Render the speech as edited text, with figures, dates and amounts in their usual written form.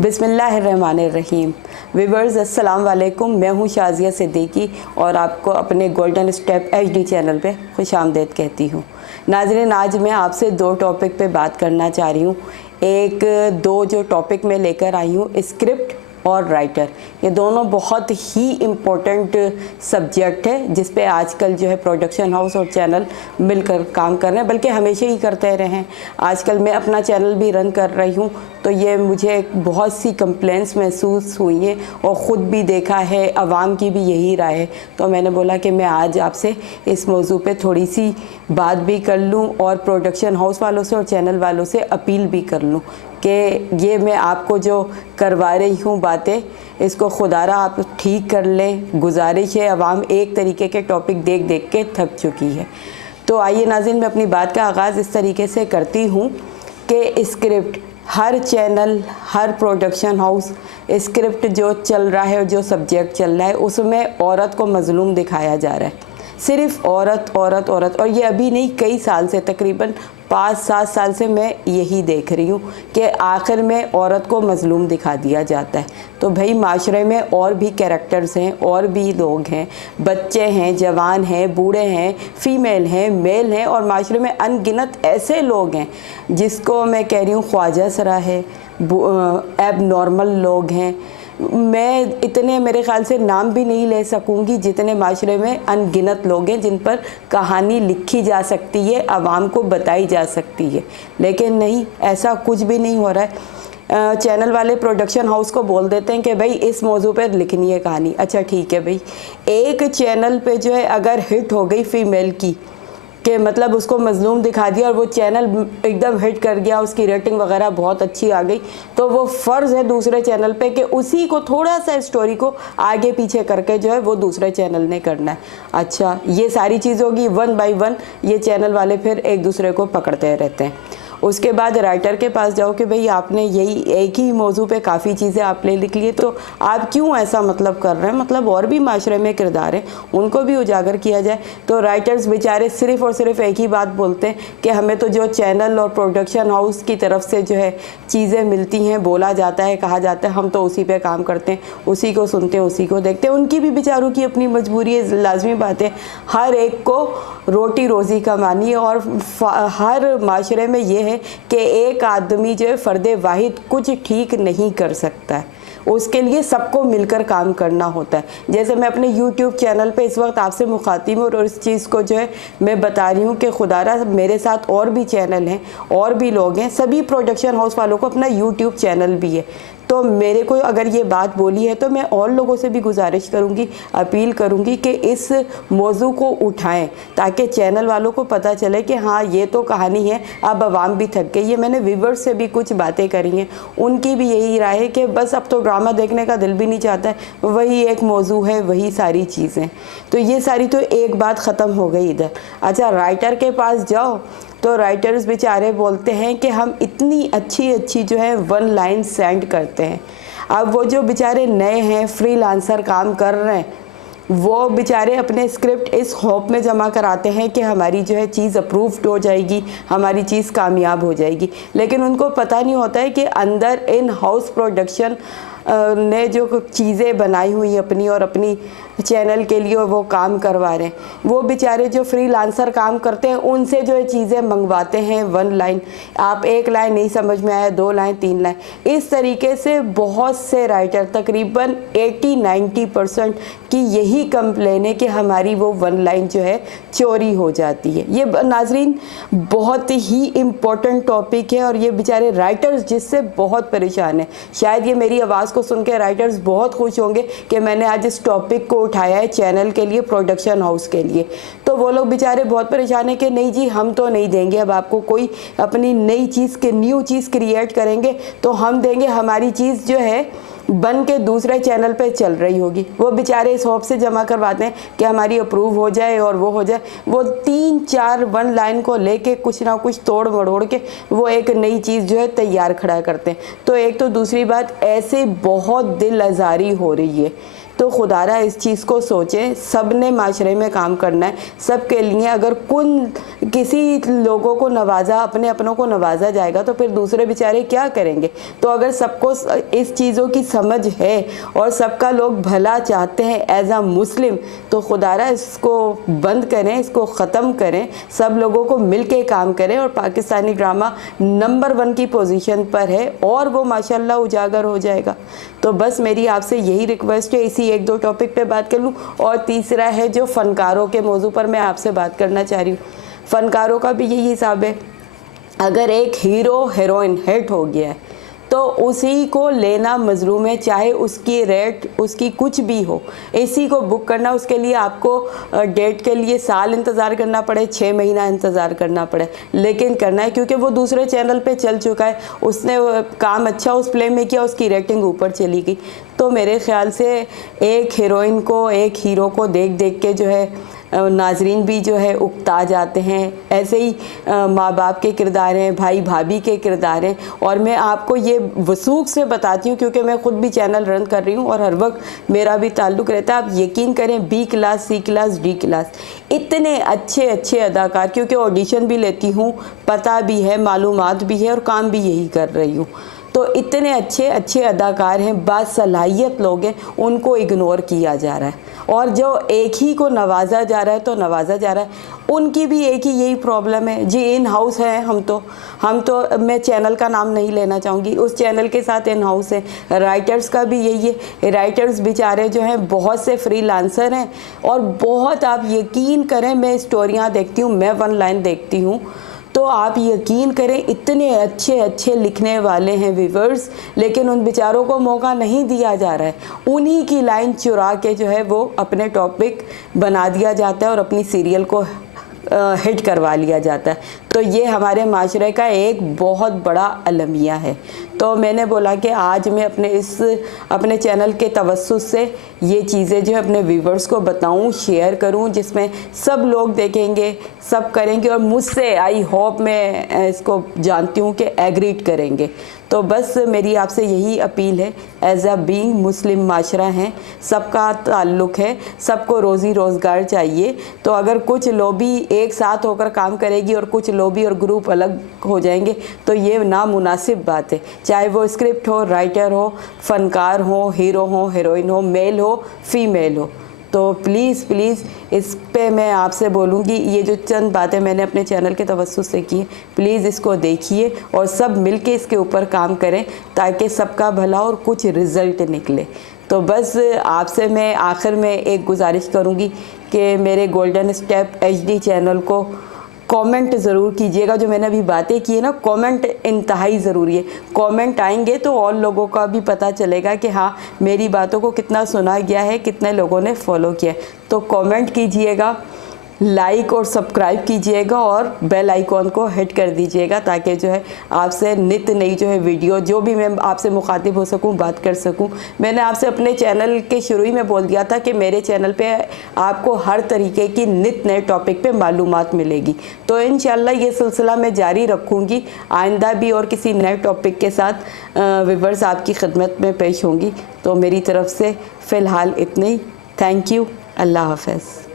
बिस्मिल्लाहिर्रहमानिर्रहीम। व्यूअर्स अस्सलाम वालेकुम, मैं हूँ शाज़िया सिद्दीकी और आपको अपने गोल्डन स्टेप HD चैनल पे खुशामदीद कहती हूँ। नाज़रीन, आज मैं आपसे दो टॉपिक पे बात करना चाह रही हूँ। दो जो टॉपिक मैं लेकर आई हूँ, स्क्रिप्ट और राइटर, ये दोनों बहुत ही इम्पोर्टेंट सब्जेक्ट है जिस पे आजकल जो है प्रोडक्शन हाउस और चैनल मिलकर काम कर रहे हैं, बल्कि हमेशा ही करते रहे हैं। आजकल मैं अपना चैनल भी रन कर रही हूँ तो ये मुझे बहुत सी कंप्लेंट्स महसूस हुई हैं और ख़ुद भी देखा है, आवाम की भी यही राय है। तो मैंने बोला कि मैं आज आपसे इस मौजू पे थोड़ी सी बात भी कर लूँ और प्रोडक्शन हाउस वालों से और चैनल वालों से अपील भी कर लूँ कि ये मैं आपको जो करवा रही हूँ बातें, इसको खुदारा आप ठीक कर लें। गुजारिश है, आवाम एक तरीके के टॉपिक देख देख के थक चुकी है। तो आइए नाज़रीन, मैं अपनी बात का आगाज़ इस तरीके से करती हूँ कि स्क्रिप्ट, हर चैनल, हर प्रोडक्शन हाउस, स्क्रिप्ट जो चल रहा है और जो सब्जेक्ट चल रहा है उसमें औरत को मज़लूम दिखाया जा रहा है। सिर्फ़ औरत औरत औरत, और ये अभी नहीं, कई साल से, तकरीबन 5-7 साल से मैं यही देख रही हूँ कि आखिर में औरत को मज़लूम दिखा दिया जाता है। तो भाई, माशरे में और भी कैरेक्टर्स हैं, और भी लोग हैं, बच्चे हैं, जवान हैं, बूढ़े हैं, फ़ीमेल हैं, मेल हैं, और माशरे में अनगिनत ऐसे लोग हैं जिसको मैं कह रही हूँ ख्वाजा सरा है, एब नॉर्मल लोग हैं। मैं इतने, मेरे ख़्याल से नाम भी नहीं ले सकूंगी जितने माशरे में अनगिनत लोग हैं जिन पर कहानी लिखी जा सकती है, आवाम को बताई जा सकती है। लेकिन नहीं, ऐसा कुछ भी नहीं हो रहा है। चैनल वाले प्रोडक्शन हाउस को बोल देते हैं कि भाई इस मौजू पर लिखनी है कहानी। अच्छा ठीक है भाई, एक चैनल पे जो है अगर हिट हो गई फ़ीमेल की, कि मतलब उसको मज़लूम दिखा दिया और वो चैनल एकदम हिट कर गया, उसकी रेटिंग वगैरह बहुत अच्छी आ गई, तो वो फ़र्ज़ है दूसरे चैनल पे कि उसी को थोड़ा सा स्टोरी को आगे पीछे करके जो है वो दूसरे चैनल ने करना है। अच्छा, ये सारी चीज़ होगी, 1 बाय 1 ये चैनल वाले फिर एक दूसरे को पकड़ते रहते हैं। उसके बाद राइटर के पास जाओ कि भाई आपने यही एक ही मौजू पे काफ़ी चीज़ें आपने लिख ली, तो आप क्यों ऐसा मतलब कर रहे हैं, मतलब और भी माशरे में किरदार हैं, उनको भी उजागर किया जाए। तो राइटर्स बेचारे सिर्फ़ और सिर्फ एक ही बात बोलते हैं कि हमें तो जो चैनल और प्रोडक्शन हाउस की तरफ से जो है चीज़ें मिलती हैं, बोला जाता है, कहा जाता है, हम तो उसी पे काम करते हैं, उसी को सुनते हैं, उसी को देखते हैं। उनकी भी बेचारों की अपनी मजबूरी है, लाजमी बात है, हर एक को रोटी रोज़ी कमानी है। और हर माशरे में ये है कि एक आदमी जो है फ़र्दे वाहिद कुछ ठीक नहीं कर सकता है, उसके लिए सबको मिलकर काम करना होता है। जैसे मैं अपने YouTube चैनल पे इस वक्त आपसे मुखातिब हूँ और इस चीज़ को जो है मैं बता रही हूँ कि खुदारा मेरे साथ और भी चैनल हैं, और भी लोग हैं, सभी प्रोडक्शन हाउस वालों को अपना YouTube चैनल भी है। तो मेरे को अगर ये बात बोली है तो मैं और लोगों से भी गुजारिश करूँगी, अपील करूँगी कि इस मौजू को उठाएं ताकि चैनल वालों को पता चले कि हाँ ये तो कहानी है, अब आवाम भी थक गई है। मैंने व्यूअर्स से भी कुछ बातें करी हैं, उनकी भी यही राय है कि बस अब तो ड्रामा देखने का दिल भी नहीं चाहता है, वही एक मौजू है, वही सारी चीज़ें। तो ये सारी तो एक बात ख़त्म हो गई इधर। अच्छा, राइटर के पास जाओ तो राइटर्स बेचारे बोलते हैं कि हम इतनी अच्छी अच्छी जो है 1 लाइन सेंड करते हैं। अब वो जो बेचारे नए हैं, फ्रीलांसर काम कर रहे हैं, वो बेचारे अपने स्क्रिप्ट इस होप में जमा कराते हैं कि हमारी जो है चीज़ अप्रूव्ड हो जाएगी, हमारी चीज़ कामयाब हो जाएगी। लेकिन उनको पता नहीं होता है कि अंदर इन हाउस प्रोडक्शन ने जो चीज़ें बनाई हुई अपनी और अपनी चैनल के लिए वो काम करवा रहे हैं, वो बेचारे जो फ्रीलांसर काम करते हैं उनसे जो है चीज़ें मंगवाते हैं 1 लाइन। आप 1 लाइन नहीं समझ में आया, 2 लाइन, 3 लाइन, इस तरीके से बहुत से राइटर, तकरीबन 80-90% की यही कंप्लेन है कि हमारी वो 1 लाइन जो है चोरी हो जाती है। ये नाजरीन बहुत ही इम्पोर्टेंट टॉपिक है और ये बेचारे राइटर्स जिससे बहुत परेशान है। शायद ये मेरी आवाज़ को सुन के राइटर्स बहुत खुश होंगे कि मैंने आज इस टॉपिक को उठाया है चैनल के लिए, प्रोडक्शन हाउस के लिए। तो वो लोग बेचारे बहुत परेशान है कि नहीं जी, हम तो नहीं देंगे, अब आपको कोई अपनी नई चीज़ के न्यू चीज़ क्रिएट करेंगे तो हम देंगे, हमारी चीज़ जो है बन के दूसरे चैनल पे चल रही होगी। वो बेचारे इस होप से जमा करवाते हैं कि हमारी अप्रूव हो जाए और वो हो जाए। वो 3-4 1 लाइन को लेके कुछ ना कुछ तोड़ मरोड़ के वो एक नई चीज़ जो है तैयार खड़ा करते हैं। तो एक तो दूसरी बात, ऐसे बहुत दिल आज़ारी हो रही है تو خدارہ اس چیز کو سوچیں، سب نے معاشرے میں کام کرنا ہے، سب کے لیے۔ اگر کسی لوگوں کو نوازا، اپنے اپنوں کو نوازا جائے گا تو پھر دوسرے بیچارے کیا کریں گے؟ تو اگر سب کو اس چیزوں کی سمجھ ہے اور سب کا لوگ بھلا چاہتے ہیں ایز اے مسلم، تو خدارہ اس کو بند کریں، اس کو ختم کریں، سب لوگوں کو مل کے کام کریں، اور پاکستانی ڈرامہ نمبر 1 کی پوزیشن پر ہے اور وہ ماشاءاللہ اجاگر ہو جائے گا۔ تو بس میری آپ سے یہی ریکویسٹ ہے، اسی 1-2 ٹاپک پہ بات کر لوں۔ اور تیسرا ہے جو فنکاروں کے موضوع پر میں آپ سے بات کرنا چاہ رہی ہوں۔ فنکاروں کا بھی یہی حساب ہے، اگر ایک ہیرو ہیروئن ہٹ ہو گیا ہے تو اسی کو لینا مظلوم ہے، چاہے اس کی ریٹ اس کی کچھ بھی ہو، اسی کو بک کرنا۔ اس کے لیے آپ کو ڈیٹ کے لیے سال انتظار کرنا پڑے، 6 مہینہ انتظار کرنا پڑے، لیکن کرنا ہے کیونکہ وہ دوسرے چینل پہ چل چکا ہے، اس نے کام اچھا اس پلے میں کیا، اس کی ریٹنگ اوپر چلی گئی۔ تو میرے خیال سے ایک ہیروئن کو، ایک ہیرو کو دیکھ دیکھ کے جو ہے ناظرین بھی جو ہے اکتا جاتے ہیں۔ ایسے ہی ماں باپ کے کردار ہیں، بھائی بھابھی کے کردار ہیں، اور میں آپ کو یہ وثوق سے بتاتی ہوں کیونکہ میں خود بھی چینل رن کر رہی ہوں اور ہر وقت میرا بھی تعلق رہتا ہے۔ آپ یقین کریں B class, C class, D class, اتنے اچھے اداکار، کیونکہ آڈیشن بھی لیتی ہوں، پتہ بھی ہے، معلومات بھی ہے، اور کام بھی یہی کر رہی ہوں، تو اتنے اچھے اداکار ہیں، باصلاحیت لوگ ہیں، ان کو اگنور کیا جا رہا ہے۔ اور جو ایک ہی کو نوازا جا رہا ہے تو نوازا جا رہا ہے، ان کی بھی ایک ہی یہی پرابلم ہے جی، ان ہاؤس ہیں ہم تو میں چینل کا نام نہیں لینا چاہوں گی، اس چینل کے ساتھ ان ہاؤس ہیں۔ رائٹرز کا بھی یہی ہے، رائٹرز بیچارے جو ہیں بہت سے فری لانسر ہیں، اور بہت، آپ یقین کریں، میں اسٹوریاں دیکھتی ہوں، میں 1 لائن دیکھتی ہوں تو آپ یقین کریں اتنے اچھے لکھنے والے ہیں ویورز، لیکن ان بیچاروں کو موقع نہیں دیا جا رہا ہے، انہی کی لائن چرا کے جو ہے وہ اپنے ٹاپک بنا دیا جاتا ہے اور اپنی سیریل کو ہٹ کروا لیا جاتا ہے۔ تو یہ ہمارے معاشرے کا ایک بہت بڑا المیہ ہے۔ تو میں نے بولا کہ آج میں اپنے چینل کے توسط سے یہ چیزیں جو ہے اپنے ویورز کو بتاؤں، شیئر کروں، جس میں سب لوگ دیکھیں گے، سب کریں گے، اور مجھ سے آئی ہوپ میں اس کو جانتی ہوں کہ ایگریٹ کریں گے۔ تو بس میری آپ سے یہی اپیل ہے، ایز اے بینگ مسلم معاشرہ ہیں، سب کا تعلق ہے، سب کو روزی روزگار چاہیے، تو اگر کچھ لوبی ایک ساتھ ہو کر کام کرے گی اور کچھ لوبی اور گروپ الگ ہو جائیں گے تو یہ نامناسب بات ہے، چاہے وہ اسکرپٹ ہو، رائٹر ہو، فنکار ہو، ہیرو ہو، ہیروئن ہو، میل ہو، فیمیل ہو۔ تو پلیز اس پہ میں آپ سے بولوں گی، یہ جو چند باتیں میں نے اپنے چینل کے توسط سے کی ہیں، پلیز اس کو دیکھیے اور سب مل کے اس کے اوپر کام کریں تاکہ سب کا بھلا اور کچھ رزلٹ نکلے۔ تو بس آپ سے میں آخر میں ایک گزارش کروں گی کہ میرے گولڈن اسٹیپ HD چینل کو کومنٹ ضرور کیجئے گا، جو میں نے ابھی باتیں کی ہیں نا، کومنٹ انتہائی ضروری ہے۔ کومنٹ آئیں گے تو اور لوگوں کا بھی پتہ چلے گا کہ ہاں میری باتوں کو کتنا سنا گیا ہے، کتنے لوگوں نے فالو کیا ہے۔ تو کومنٹ کیجئے گا، لائک اور سبسکرائب کیجئے گا، اور بیل آئیکن کو ہٹ کر دیجئے گا تاکہ جو ہے آپ سے نت نئی جو ہے ویڈیو، جو بھی میں آپ سے مخاطب ہو سکوں، بات کر سکوں۔ میں نے آپ سے اپنے چینل کے شروع ہی میں بول دیا تھا کہ میرے چینل پہ آپ کو ہر طریقے کی نت نئے ٹاپک پہ معلومات ملے گی۔ تو انشاءاللہ یہ سلسلہ میں جاری رکھوں گی، آئندہ بھی اور کسی نئے ٹاپک کے ساتھ ویورز آپ کی خدمت میں پیش ہوں گی۔ تو میری طرف سے فی الحال اتنے ہی، تھینک یو، اللہ حافظ۔